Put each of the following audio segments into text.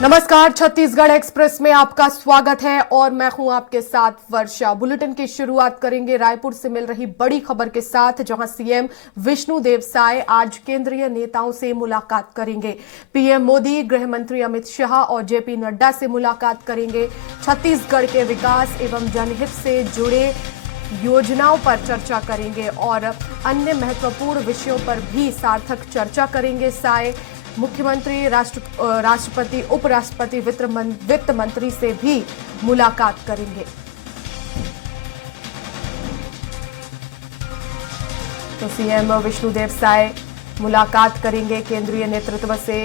नमस्कार, छत्तीसगढ़ एक्सप्रेस में आपका स्वागत है और मैं हूं आपके साथ वर्षा। बुलेटिन की शुरुआत करेंगे रायपुर से मिल रही बड़ी खबर के साथ, जहां सीएम विष्णुदेव साय आज केंद्रीय नेताओं से मुलाकात करेंगे। पीएम मोदी, गृह मंत्री अमित शाह और जेपी नड्डा से मुलाकात करेंगे। छत्तीसगढ़ के विकास एवं जनहित से जुड़े योजनाओं पर चर्चा करेंगे और अन्य महत्वपूर्ण विषयों पर भी सार्थक चर्चा करेंगे। साय मुख्यमंत्री, राष्ट्रपति, उपराष्ट्रपति, वित्त मंत्री से भी मुलाकात करेंगे। तो सीएम विष्णुदेव साय मुलाकात करेंगे केंद्रीय नेतृत्व से।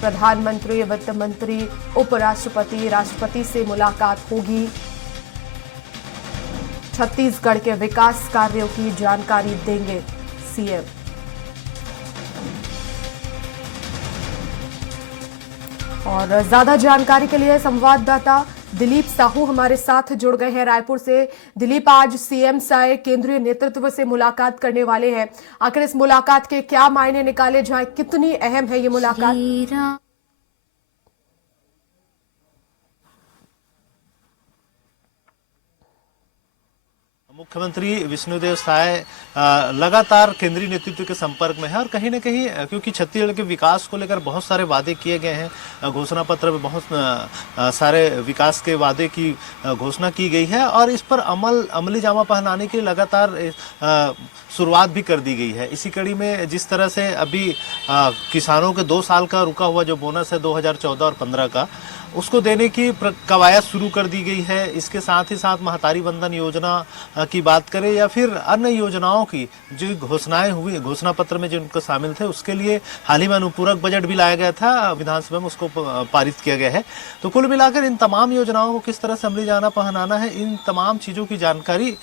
प्रधानमंत्री, वित्त मंत्री, उपराष्ट्रपति, राष्ट्रपति से मुलाकात होगी। छत्तीसगढ़ के विकास कार्यों की जानकारी देंगे सीएम। और ज्यादा जानकारी के लिए संवाददाता दिलीप साहू हमारे साथ जुड़ गए हैं रायपुर से। दिलीप, आज सीएम साय केंद्रीय नेतृत्व से मुलाकात करने वाले हैं। आखिर इस मुलाकात के क्या मायने निकाले जाएं, कितनी अहम है ये मुलाकात? मुख्यमंत्री विष्णुदेव साय लगातार केंद्रीय नेतृत्व के संपर्क में है और कहीं न कहीं क्योंकि छत्तीसगढ़ के विकास को लेकर बहुत सारे वादे किए गए हैं। घोषणा पत्र में बहुत सारे विकास के वादे की घोषणा की गई है और इस पर अमली जामा पहनाने के लिए लगातार शुरुआत भी कर दी गई है। इसी कड़ी में जिस तरह से अभी किसानों के 2 साल का रुका हुआ जो बोनस है 2014 और 15 का, उसको देने की कवायद शुरू कर दी गई है। इसके साथ ही साथ महतारी वंदन योजना की बात करें या फिर अन्य योजनाओं की जो घोषणाएं हुई घोषणा पत्र में जिनको शामिल थे, उसके लिए हाल ही में अनुपूरक बजट भी लाया गया था, विधानसभा में उसको पारित किया गया है। तो कुल मिलाकर इन तमाम योजनाओं को किस तरह से अमली जाना पहनाना है, इन तमाम चीज़ों की जानकारी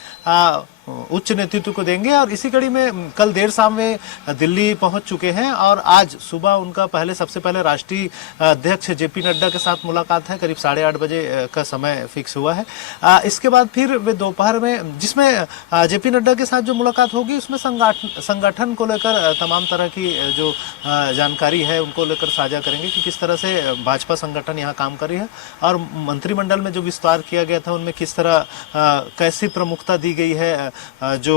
उच्च नेतृत्व को देंगे। और इसी कड़ी में कल देर शाम में दिल्ली पहुंच चुके हैं और आज सुबह उनका सबसे पहले राष्ट्रीय अध्यक्ष जेपी नड्डा के साथ मुलाकात है। करीब 8:30 बजे का समय फिक्स हुआ है। इसके बाद फिर वे दोपहर में, जिसमें जेपी नड्डा के साथ जो मुलाकात होगी उसमें संगठन को लेकर तमाम तरह की जो जानकारी है उनको लेकर साझा करेंगे कि किस तरह से भाजपा संगठन यहाँ काम कर रही है और मंत्रिमंडल में जो विस्तार किया गया था उनमें किस तरह कैसी प्रमुखता दी गई है जो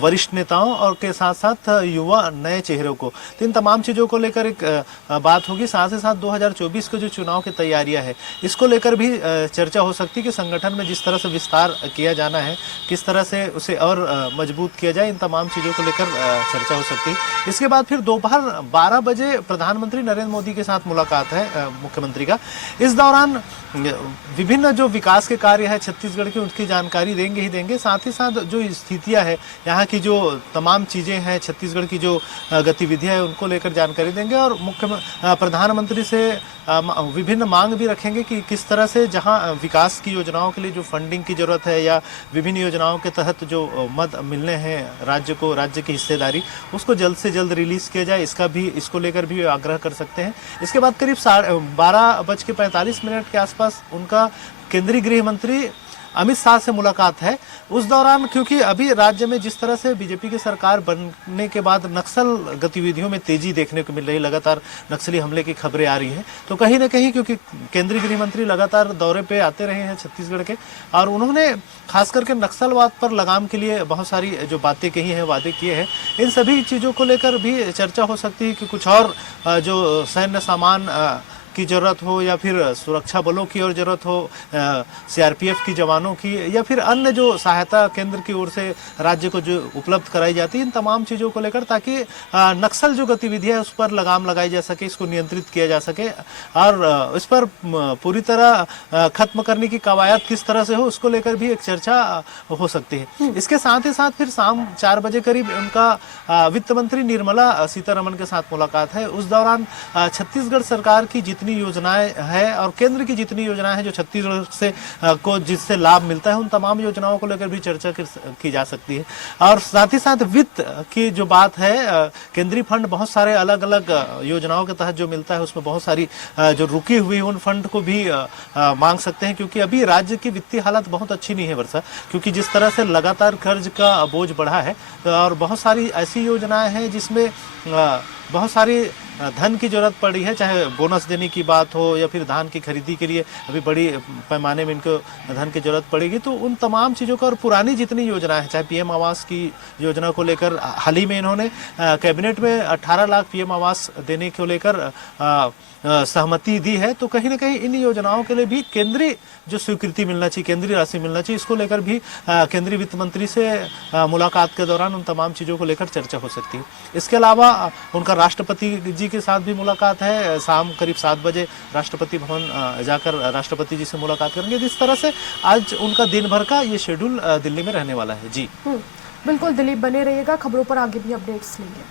वरिष्ठ नेताओं और के साथ साथ युवा नए चेहरों को। तो इन तमाम चीज़ों को लेकर एक बात होगी। साथ ही साथ 2024 के जो चुनाव की तैयारियां है, इसको लेकर भी चर्चा हो सकती है कि संगठन में जिस तरह से विस्तार किया जाना है, किस तरह से उसे और मजबूत किया जाए। इन तमाम चीज़ों को लेकर चर्चा हो सकती है। इसके बाद फिर दोपहर 12 बजे प्रधानमंत्री नरेंद्र मोदी के साथ मुलाकात है मुख्यमंत्री का। इस दौरान विभिन्न जो विकास के कार्य है छत्तीसगढ़ के, उनकी जानकारी देंगे ही देंगे। साथ ही साथ जो स्थितियां है, यहाँ की जो तमाम चीज़ें हैं, छत्तीसगढ़ की जो गतिविधियां है, उनको लेकर जानकारी देंगे और प्रधानमंत्री से विभिन्न मांग भी रखेंगे कि किस तरह से जहां विकास की योजनाओं के लिए जो फंडिंग की जरूरत है या विभिन्न योजनाओं के तहत जो मद मिलने हैं राज्य को, राज्य की हिस्सेदारी, उसको जल्द से जल्द रिलीज किया जाए। इसको लेकर भी आग्रह कर सकते हैं। इसके बाद करीब 12:45 के आसपास उनका केंद्रीय गृह मंत्री अमित शाह से मुलाकात है। उस दौरान क्योंकि अभी राज्य में जिस तरह से बीजेपी की सरकार बनने के बाद नक्सल गतिविधियों में तेजी देखने को मिल रही, लगातार नक्सली हमले की खबरें आ रही हैं, तो कहीं ना कहीं क्योंकि केंद्रीय गृह मंत्री लगातार दौरे पे आते रहे हैं छत्तीसगढ़ के और उन्होंने खास करके नक्सलवाद पर लगाम के लिए बहुत सारी जो बातें कही हैं, वादे किए हैं, इन सभी चीज़ों को लेकर भी चर्चा हो सकती है कि कुछ और जो सैन्य सामान की जरूरत हो या फिर सुरक्षा बलों की और जरूरत हो, सीआरपीएफ की जवानों की या फिर अन्य जो सहायता केंद्र की ओर से राज्य को जो उपलब्ध कराई जाती है, इन तमाम चीज़ों को लेकर ताकि नक्सल जो गतिविधियां है उस पर लगाम लगाई जा सके, इसको नियंत्रित किया जा सके और इस पर पूरी तरह खत्म करने की कवायद किस तरह से हो, उसको लेकर भी एक चर्चा हो सकती है। इसके साथ ही साथ फिर शाम 4 बजे करीब उनका वित्त मंत्री निर्मला सीतारमण के साथ मुलाकात है। उस दौरान छत्तीसगढ़ सरकार की जितनी योजनाएं हैं और केंद्र की जितनी योजनाएं हैं जो छत्तीसगढ़ से को जिससे लाभ मिलता है, उन तमाम योजनाओं को लेकर भी चर्चा की जा सकती है। और साथ ही साथ वित्त की जो बात है, केंद्रीय फंड बहुत सारे अलग अलग योजनाओं के तहत जो मिलता है उसमें बहुत सारी जो रुकी हुई उन फंड को भी मांग सकते हैं, क्योंकि अभी राज्य की वित्तीय हालत बहुत अच्छी नहीं है वर्षा, क्योंकि जिस तरह से लगातार कर्ज का बोझ बढ़ा है और बहुत सारी ऐसी योजनाएं हैं जिसमें बहुत सारी धन की जरूरत पड़ी है, चाहे बोनस देने की बात हो या फिर धान की खरीदी के लिए अभी बड़ी पैमाने में इनको धन की जरूरत पड़ेगी। तो उन तमाम चीज़ों का और पुरानी जितनी योजना है, चाहे पीएम आवास की योजना को लेकर हाल ही में इन्होंने कैबिनेट में 18 लाख पीएम आवास देने को लेकर सहमति दी है। तो कहीं ना कहीं इन योजनाओं के लिए भी केंद्रीय जो स्वीकृति मिलना चाहिए, केंद्रीय राशि मिलना चाहिए, इसको लेकर भी केंद्रीय वित्त मंत्री से मुलाकात के दौरान उन तमाम चीज़ों को लेकर चर्चा हो सकती है। इसके अलावा उनका राष्ट्रपति जी के साथ भी मुलाकात है, शाम करीब 7 बजे राष्ट्रपति भवन जाकर राष्ट्रपति जी से मुलाकात करेंगे। इस तरह से आज उनका दिन भर का ये शेड्यूल दिल्ली में रहने वाला है। जी बिल्कुल दिलीप, बने रहिएगा, खबरों पर आगे भी अपडेट्स लेंगे।